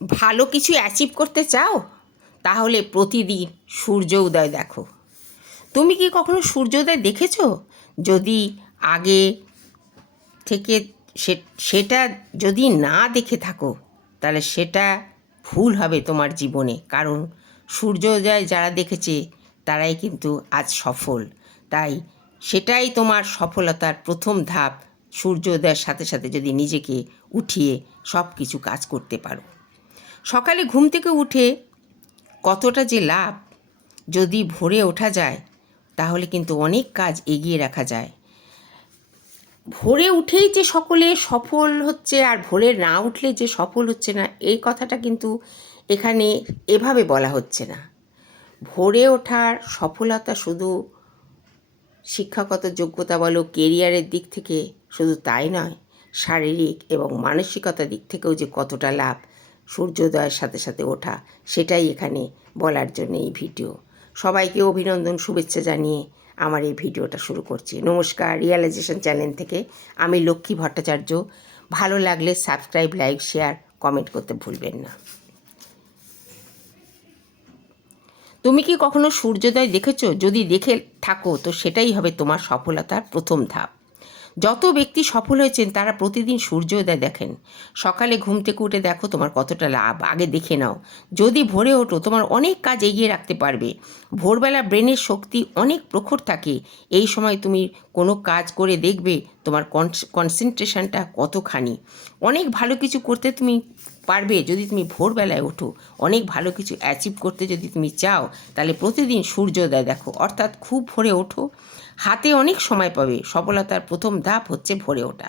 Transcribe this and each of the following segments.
ভালো কিছু অ্যাচিভ করতে চাও? তাহলে প্রতিদিন সূর্য উদয় দেখো। তুমি কি কখনো সূর্যোদয় দেখেছ? যদি আগে থেকে সেটা যদি না দেখে থাকো, তাহলে সেটা ভুল হবে তোমার জীবনে। কারণ সূর্যোদয় যারা দেখেছে, তারাই কিন্তু আজ সফল। তাই সেটাই তোমার সফলতার প্রথম ধাপ। সূর্যোদয়ের সাথে সাথে যদি নিজেকে উঠিয়ে সব কিছু কাজ করতে পারো। সকালে ঘুম থেকে উঠে কতটা যে লাভ, যদি ভোরে ওঠা যায়, তাহলে কিন্তু অনেক কাজ এগিয়ে রাখা যায়। ভোরে উঠেই যে সকলে সফল হচ্ছে আর ভোরে না উঠলে যে সফল হচ্ছে না, এই কথাটা কিন্তু এখানে এভাবে বলা হচ্ছে না। ভোরে ওঠার সফলতা শুধু শিক্ষাগত যোগ্যতা বলো কেরিয়ারের দিক থেকে শুধু তাই নয়, শারীরিক এবং মানসিকতার দিক থেকেও যে কতটা লাভ সূর্যোদয়ের সাথে সাথে ওঠা, সেটাই এখানে বলার জন্য এই ভিডিও। সবাইকে অভিনন্দন, শুভেচ্ছা জানিয়ে আমার এই ভিডিওটা শুরু করছি। নমস্কার রিয়ালাইজেশন চ্যানেল থেকে আমি লক্ষ্মী ভট্টাচার্য। ভালো লাগলে সাবস্ক্রাইব লাইক শেয়ার কমেন্ট করতে ভুলবেন না। তুমি কি কখনো সূর্যোদয় দেখেছ? যদি দেখে থাকো, তো সেটাই হবে তোমার সফলতার প্রথম ধাপ। যত ব্যক্তি সফল হয়েছেন, তারা প্রতিদিন সূর্যোদয় দেখেন। সকালে ঘুম থেকে উঠে দেখো তোমার কতটা লাভ, আগে দেখে নাও। যদি ভোরে ওঠো, তোমার অনেক কাজ এগিয়ে রাখতে পারবে। ভোরবেলা ব্রেনের শক্তি অনেক প্রখর থাকে। এই সময় তুমি কোনো কাজ করে দেখবে, তোমার কনসেন্ট্রেশনটা কতখানি। অনেক ভালো কিছু করতে তুমি পারবে যদি তুমি ভোরবেলায় ওঠো। অনেক ভালো কিছু অ্যাচিভ করতে যদি তুমি চাও, তাহলে প্রতিদিন সূর্যোদয় দেখো। অর্থাৎ খুব ভোরে ওঠো। হাতে অনেক সময় পাবে। সফলতার প্রথম ধাপ হচ্ছে ভোরে ওঠা।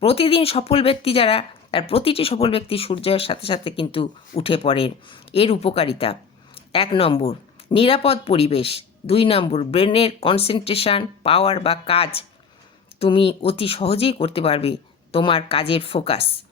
প্রতিদিন সফল ব্যক্তি যারা, তার প্রতিটি সফল ব্যক্তি সূর্যের সাথে সাথে কিন্তু উঠে পড়েন এর উপকারিতা। এক নম্বর, নিরাপদ পরিবেশ। দুই নম্বর, ব্রেনের কনসেন্ট্রেশন পাওয়ার বা কাজ। তুমি অতি সহজেই করতে পারবে তোমার কাজের ফোকাস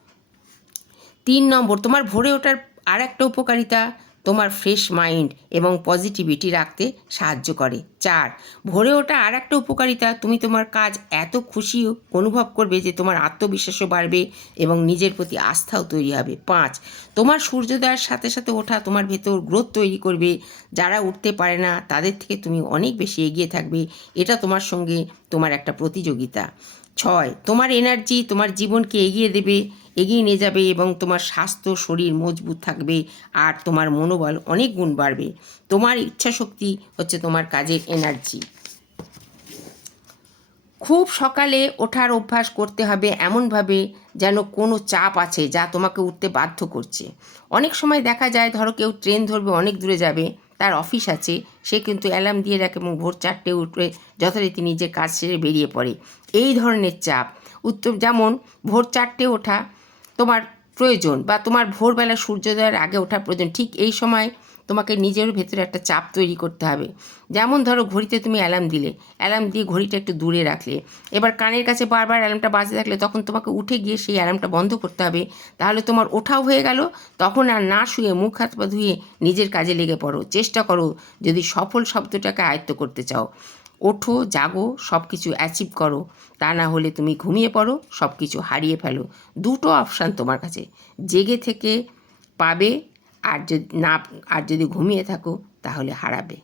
তিন নম্বর, তোমার ভরে ওঠার আর একটা উপকারিতা তোমার ফ্রেশ মাইন্ড এবং পজিটিভিটি রাখতে সাহায্য করে। চার, ভরে ওঠা আর একটা উপকারিতা, তুমি তোমার কাজ এত খুশি অনুভব করবে যে তোমার আত্মবিশ্বাসও বাড়বে এবং নিজের প্রতি আস্থাও তৈরি হবে। পাঁচ, তোমার সূর্যোদয়ের সাথে সাথে ওঠা তোমার ভেতর গ্রোথ তৈরি করবে। যারা উঠতে পারে না, তাদের থেকে তুমি অনেক বেশি এগিয়ে থাকবে। এটা তোমার সঙ্গে তোমার একটা প্রতিযোগিতা। ছয়, তোমার এনার্জি তোমার জীবনকে এগিয়ে দেবে, এগিয়ে নিয়ে যাবে এবং তোমার স্বাস্থ্য, শরীর মজবুত থাকবে আর তোমার মনোবল অনেক গুণ বাড়বে। তোমার ইচ্ছাশক্তি হচ্ছে তোমার কাজের এনার্জি খুব সকালে ওঠার অভ্যাস করতে হবে এমনভাবে যেন কোনো চাপ আছে যা তোমাকে উঠতে বাধ্য করছে। অনেক সময় দেখা যায়, ধরো কেউ ট্রেন ধরবে, অনেক দূরে যাবে তার অফিস আছে, সে কিন্তু অ্যালার্ম দিয়ে রাখে এবং ভোর চারটে উঠে যথারীতি নিজে কাজ সেরে বেরিয়ে পড়ে। এই ধরনের চাপ। উত্তম, যেমন ভোর চারটে ওঠা তোমার প্রয়োজন বা তোমার ভোরবেলা সূর্যোদয়ের আগে ওঠা প্রয়োজন, ঠিক এই সময় তোমাকে নিজের ভেতরে একটা চাপ তৈরি করতে হবে। যেমন ধরো ঘড়িতে তুমি অ্যালার্ম দিলে অ্যালার্ম দিয়ে ঘড়িটা একটু দূরে রাখলে। এবার কানের কাছে বারবার অ্যালার্মটা বাজতে থাকলে তখন তোমাকে উঠে গিয়ে সেই অ্যালার্মটা বন্ধ করতে হবে। তাহলে তোমার ওঠাও হয়ে গেল, তখন আর না শুয়ে মুখ হাত পা ধুয়ে নিজের কাজে লেগে পড়ো। চেষ্টা করো যদি সফল শব্দটাকে আয়ত্ত করতে চাও। ওঠো, জাগো সব কিছু অ্যাচিভ করো। তা না হলে তুমি ঘুমিয়ে পড়ো সব কিছু হারিয়ে ফেলো। দুটো অপশান তোমার কাছে। জেগে থেকে পাবে আর যদি না আর যদি ঘুমিয়ে থাকো তাহলে হারাবে।